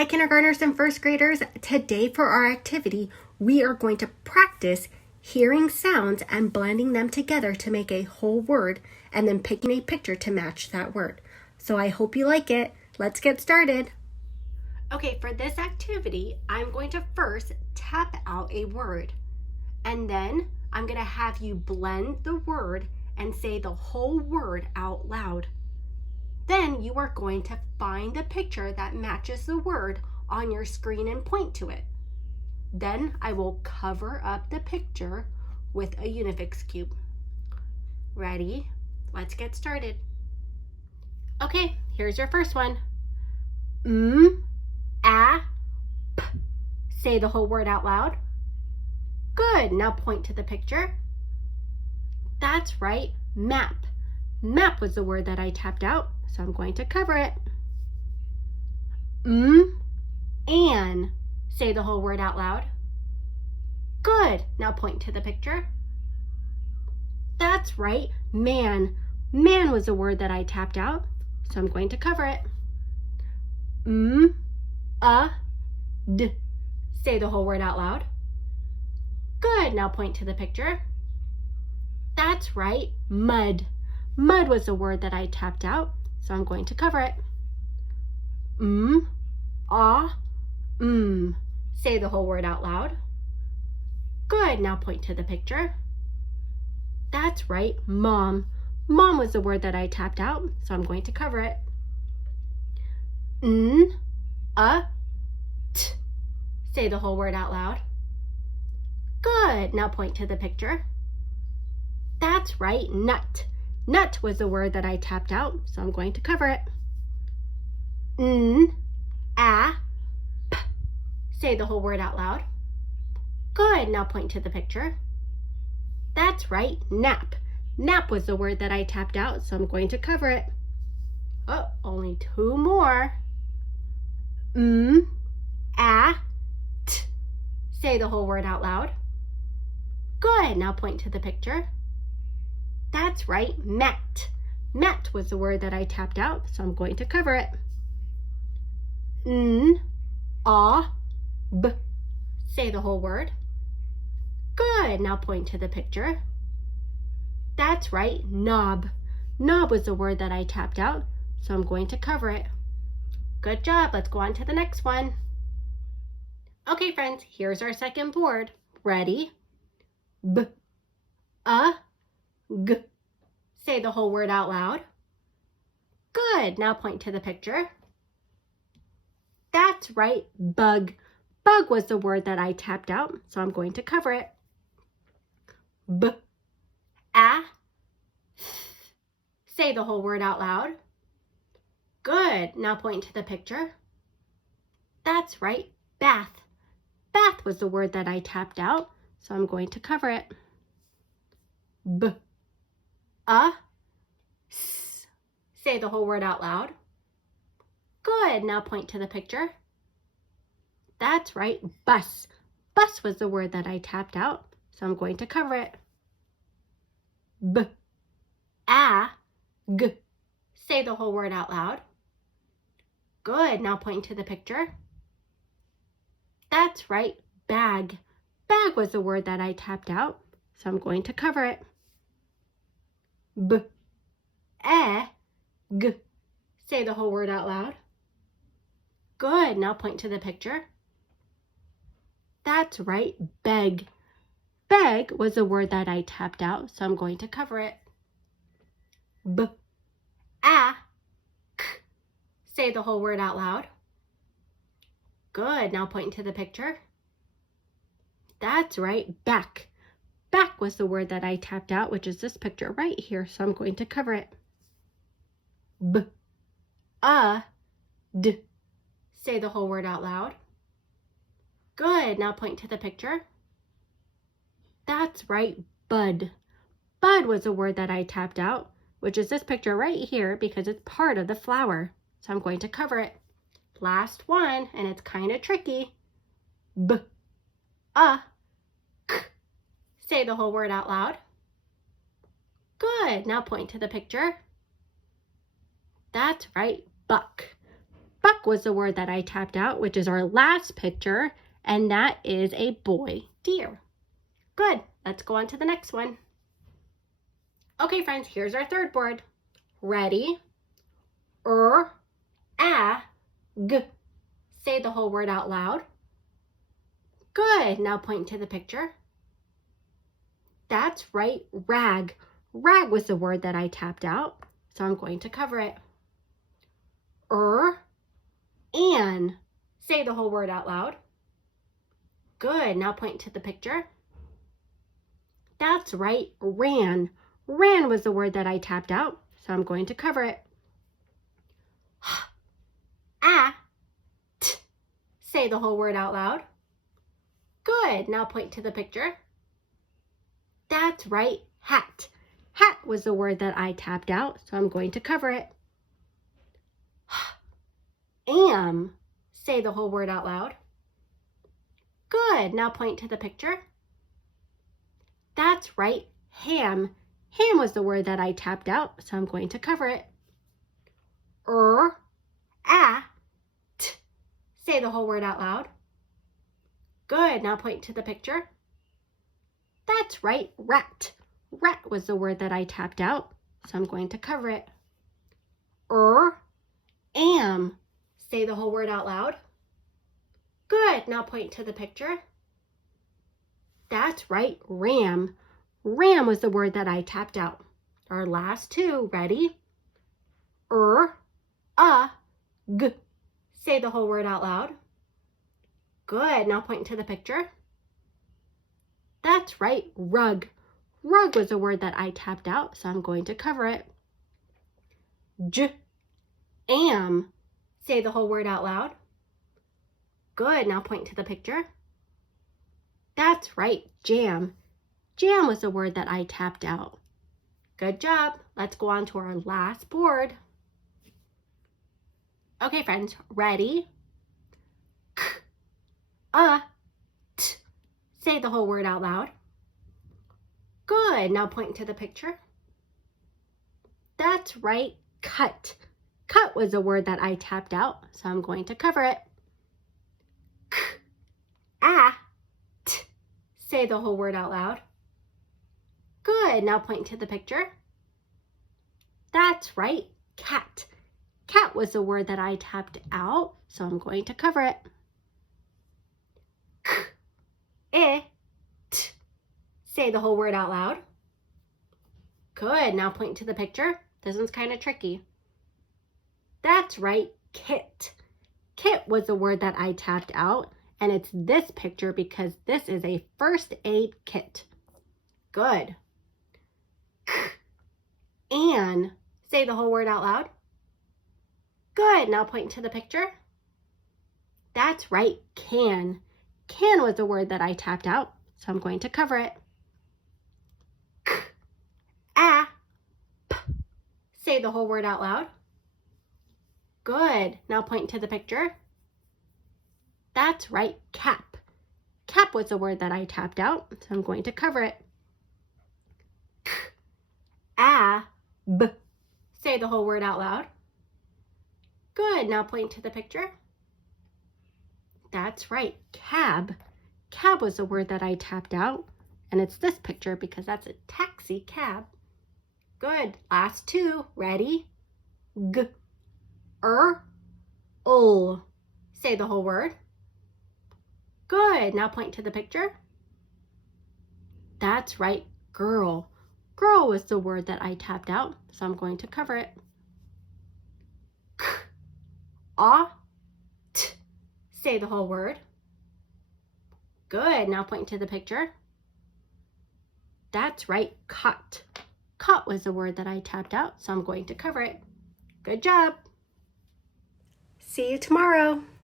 Hi, kindergartners and first graders. Today for our activity, we are going to practice hearing sounds and blending them together to make a whole word and then picking a picture to match that word. So I hope you like it. Let's get started. Okay, for this activity, I'm going to first tap out a word, and then I'm going to have you blend the word and say the whole word out loud. Then you are going to find the picture that matches the word on your screen and point to it. Then I will cover up the picture with a Unifix cube. Ready? Let's get started. Okay, here's your first one. P. Say the whole word out loud. Good, now point to the picture. That's right, map. Map was the word that I tapped out, so I'm going to cover it. An. Say the whole word out loud. Good, now point to the picture. That's right, man. Man was the word that I tapped out, so I'm going to cover it. D. Say the whole word out loud. Good, now point to the picture. That's right, mud. Mud was the word that I tapped out, so I'm going to cover it. Say the whole word out loud. Good, now point to the picture. That's right, mom. Mom was the word that I tapped out, so I'm going to cover it. T. Say the whole word out loud. Good, now point to the picture. That's right, nut. Nut was the word that I tapped out, so I'm going to cover it. P. Say the whole word out loud. Good, now point to the picture. That's right, nap. Nap was the word that I tapped out, so I'm going to cover it. Oh, only two more. T. Say the whole word out loud. Good, now point to the picture. That's right, mat. Mat was the word that I tapped out, so I'm going to cover it. B. Say the whole word. Good, now point to the picture. That's right, knob. Knob was the word that I tapped out, so I'm going to cover it. Good job, let's go on to the next one. Okay, friends, here's our second board. Ready? B. G. Say the whole word out loud. Good, now point to the picture. That's right, bug. Bug was the word that I tapped out, so I'm going to cover it. B. Say the whole word out loud. Good, now point to the picture. That's right, bath. Bath was the word that I tapped out, so I'm going to cover it. B. Say the whole word out loud. Good, now point to the picture. That's right, bus. Bus was the word that I tapped out, so I'm going to cover it. B. G. Say the whole word out loud. Good, now point to the picture. That's right, bag. Bag was the word that I tapped out, so I'm going to cover it. B. G. Say the whole word out loud. Good, now point to the picture. That's right, beg. Beg was the word that I tapped out, so I'm going to cover it. B. K. Say the whole word out loud. Good, now point to the picture. That's right, back. Back was the word that I tapped out, which is this picture right here, so I'm going to cover it. B. D. Say the whole word out loud. Good, now point to the picture. That's right, bud. Bud was the word that I tapped out, which is this picture right here because it's part of the flower. So I'm going to cover it. Last one, and it's kind of tricky. B. K. Say the whole word out loud. Good, now point to the picture. That's right, buck. Buck was the word that I tapped out, which is our last picture, and that is a boy deer. Good. Let's go on to the next one. Okay, friends, here's our third word. Ready? G. Say the whole word out loud. Good. Now point to the picture. That's right, rag. Rag was the word that I tapped out, so I'm going to cover it. An. Say the whole word out loud. Good. Now point to the picture. That's right, ran. Ran was the word that I tapped out, so I'm going to cover it. Say the whole word out loud. Good. Now point to the picture. That's right, hat. Hat was the word that I tapped out, so I'm going to cover it. Am. Say the whole word out loud. Good. Now point to the picture. That's right, ham. Ham was the word that I tapped out, so I'm going to cover it. Say the whole word out loud. Good. Now point to the picture. That's right, rat. Rat was the word that I tapped out, so I'm going to cover it. Am. Say the whole word out loud. Good. Now point to the picture. That's right, ram. Ram was the word that I tapped out. Our last two. Ready? G. Say the whole word out loud. Good. Now point to the picture. That's right, rug. Rug was the word that I tapped out, so I'm going to cover it. Am. Say the whole word out loud. Good. Now point to the picture. That's right, jam. Jam was the word that I tapped out. Good job. Let's go on to our last board. Okay, friends, ready? Say the whole word out loud. Good. Now point to the picture. That's right, cut. Cut was the word that I tapped out, so I'm going to cover it. Say the whole word out loud. Good. Now point to the picture. That's right, cat. Cat was the word that I tapped out, so I'm going to cover it. Say the whole word out loud. Good. Now point to the picture. This one's kind of tricky. That's right, kit. Kit was the word that I tapped out, and it's this picture because this is a first aid kit. Good. An. Say the whole word out loud. Good. Now point to the picture. That's right, can. Can was the word that I tapped out, so I'm going to cover it. Say the whole word out loud. Good. Now point to the picture. That's right, cap. Cap was the word that I tapped out, so I'm going to cover it. Say the whole word out loud. Good. Now point to the picture. That's right, cab. Cab was the word that I tapped out, and it's this picture because that's a taxi cab. Good. Last two. Ready? Ul. Say the whole word. Good. Now point to the picture. That's right, girl. Girl was the word that I tapped out, so I'm going to cover it. Say the whole word. Good. Now point to the picture. That's right, cot. Cot was the word that I tapped out, so I'm going to cover it. Good job. See you tomorrow.